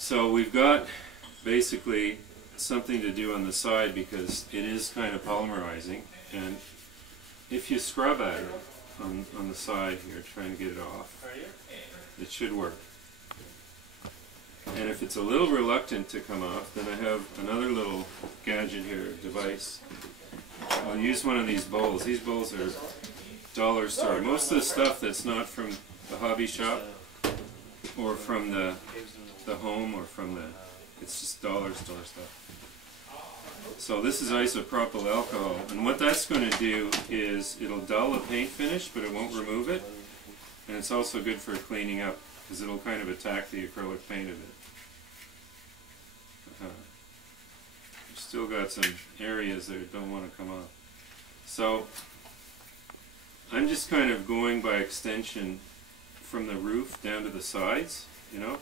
So we've got basically something to do on the side because it is kind of polymerizing, and if you scrub at it on the side here, trying to get it off, it should work. And if it's a little reluctant to come off, then I have another little gadget here, device. I'll use one of these bowls. These bowls are dollar store. Most of the stuff that's not from the hobby shop or from the home or from the, it's just dollar store stuff. So this is isopropyl alcohol, and what that's going to do is it'll dull the paint finish, but it won't remove it. And it's also good for cleaning up because it'll kind of attack the acrylic paint a bit. You've still got some areas that don't want to come off. So I'm just kind of going by extension from the roof down to the sides, you know.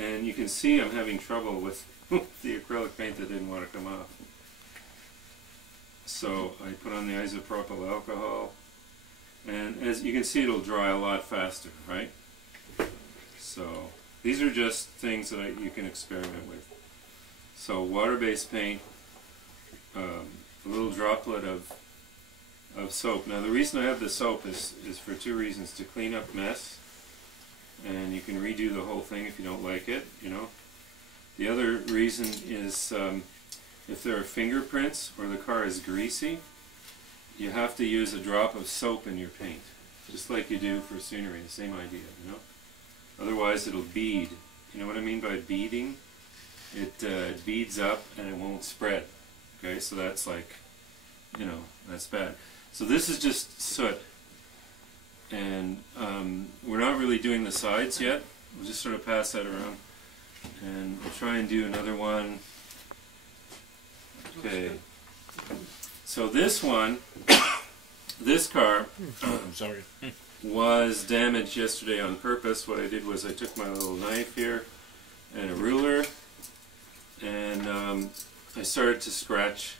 And you can see I'm having trouble with the acrylic paint that didn't want to come off. So I put on the isopropyl alcohol, and as you can see, it'll dry a lot faster, right? So these are just things that you can experiment with. So water-based paint, a little droplet of soap. Now the reason I have the soap is for two reasons: to clean up mess, and you can redo the whole thing if you don't like it, you know. The other reason is if there are fingerprints or the car is greasy, you have to use a drop of soap in your paint, just like you do for scenery, the same idea, you know. Otherwise it'll bead. You know what I mean by beading? It beads up and it won't spread. Okay, so that's like, you know, that's bad. So this is just soot, and we're not really doing the sides yet. We'll just sort of pass that around, and we'll try and do another one. Okay, so this one, this car, I'm sorry, was damaged yesterday on purpose. What I did was I took my little knife here and a ruler, and I started to scratch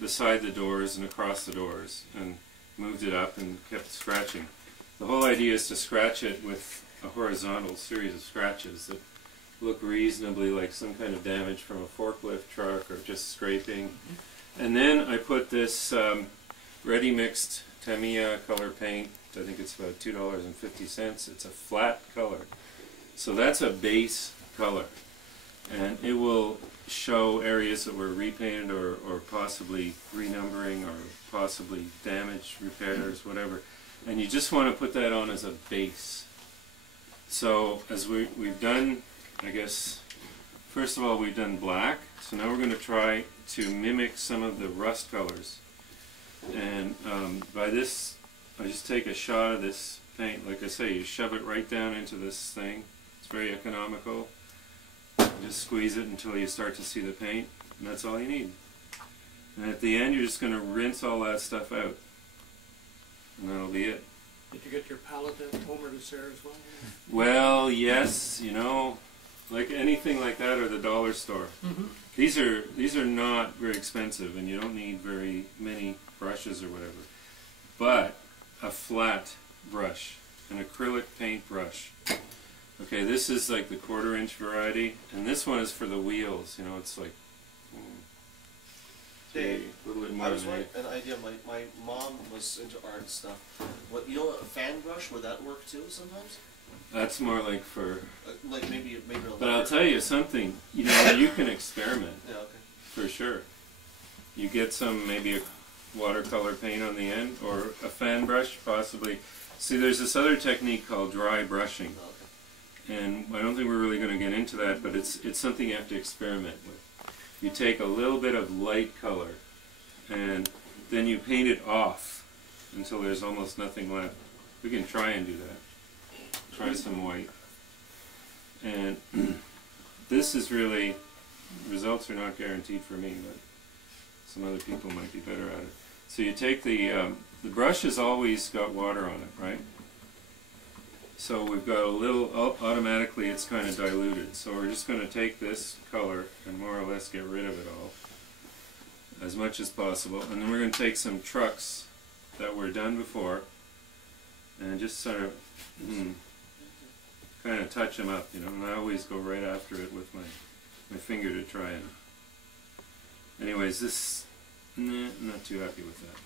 beside the doors and across the doors, and moved it up and kept scratching. The whole idea is to scratch it with a horizontal series of scratches that look reasonably like some kind of damage from a forklift truck or just scraping. And then I put this ready mixed Tamiya color paint. I think it's about $2.50. It's a flat color. So that's a base color, and it will show areas that were repainted or possibly renumbering or possibly damaged, repairs, whatever. And you just want to put that on as a base. So as we've done, I guess, first of all we've done black. So now we're going to try to mimic some of the rust colors. And by this, I just take a shot of this paint. Like I say, you shove it right down into this thing. It's very economical. Just squeeze it until you start to see the paint, and that's all you need. And at the end, you're just going to rinse all that stuff out, and that'll be it. Did you get your palette at home or to Sarah as well? Well, yes, you know, like anything like that or the dollar store. Mm-hmm. These are not very expensive, and you don't need very many brushes or whatever. But a flat brush, an acrylic paint brush. Okay, this is like the 1/4 inch variety, and this one is for the wheels. You know, it's like Dave, a little bit more I was than wondering, an idea. My mom was into art stuff. What, you know, a fan brush, would that work too sometimes? that's more like for. Like maybe a But I'll tell you something. You know, you can experiment Yeah, okay. for sure. You get some maybe a watercolor paint on the end, or a fan brush possibly. See, there's this other technique called dry brushing. Oh, okay. And I don't think we're really going to get into that, but it's something you have to experiment with. You take a little bit of light color, and then you paint it off until there's almost nothing left. We can try and do that. Try some white. And this is really, results are not guaranteed for me, but some other people might be better at it. So you take the brush has always got water on it, right? So we've got a little, automatically it's kind of diluted. So we're just going to take this color and more or less get rid of it all as much as possible. And then we're going to take some trucks that were done before and just sort of kind of touch them up, you know, and I always go right after it with my finger to try and... Anyways, this, nah, I'm not too happy with that.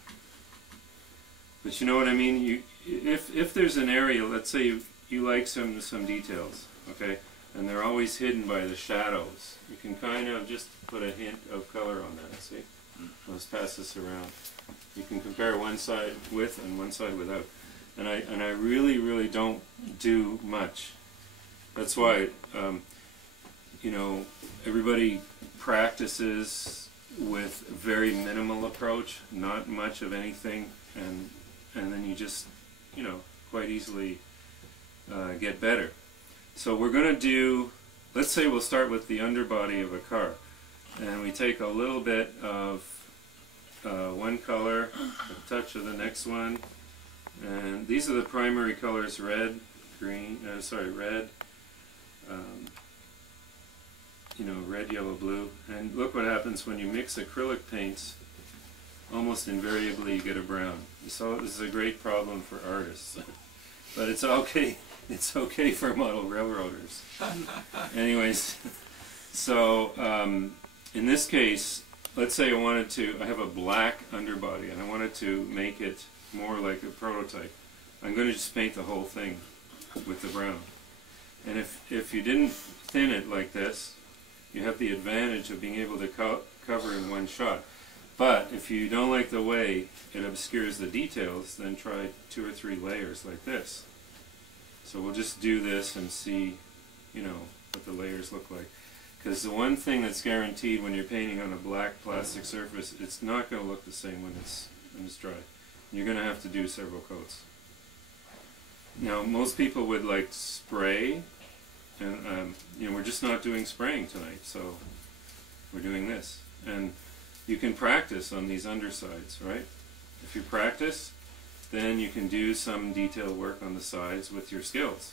But you know what I mean? If there's an area, let's say you like some details, okay, and they're always hidden by the shadows, you can kind of just put a hint of color on that, see? Let's pass this around. You can compare one side with and one side without. And I really don't do much. That's why, you know, everybody practices with very minimal approach, not much of anything, and then you just, you know, quite easily get better. So we're going to do, let's say we'll start with the underbody of a car, and we take a little bit of one color, a touch of the next one, and these are the primary colors: red, green, red, you know, red, yellow, blue. And look what happens when you mix acrylic paints. Almost invariably you get a brown. So this is a great problem for artists, but it's okay. It's okay for model railroaders. Anyways, so in this case, let's say I have a black underbody and I wanted to make it more like a prototype. I'm going to just paint the whole thing with the brown. And if you didn't thin it like this, you have the advantage of being able to cover in one shot. But if you don't like the way it obscures the details, then try 2 or 3 layers like this. So we'll just do this and see, you know, what the layers look like. Because the one thing that's guaranteed when you're painting on a black plastic surface, it's not going to look the same when it's dry. You're going to have to do several coats. Now, most people would like spray, and you know, we're just not doing spraying tonight, so we're doing this. And you can practice on these undersides, right? If you practice, then you can do some detail work on the sides with your skills.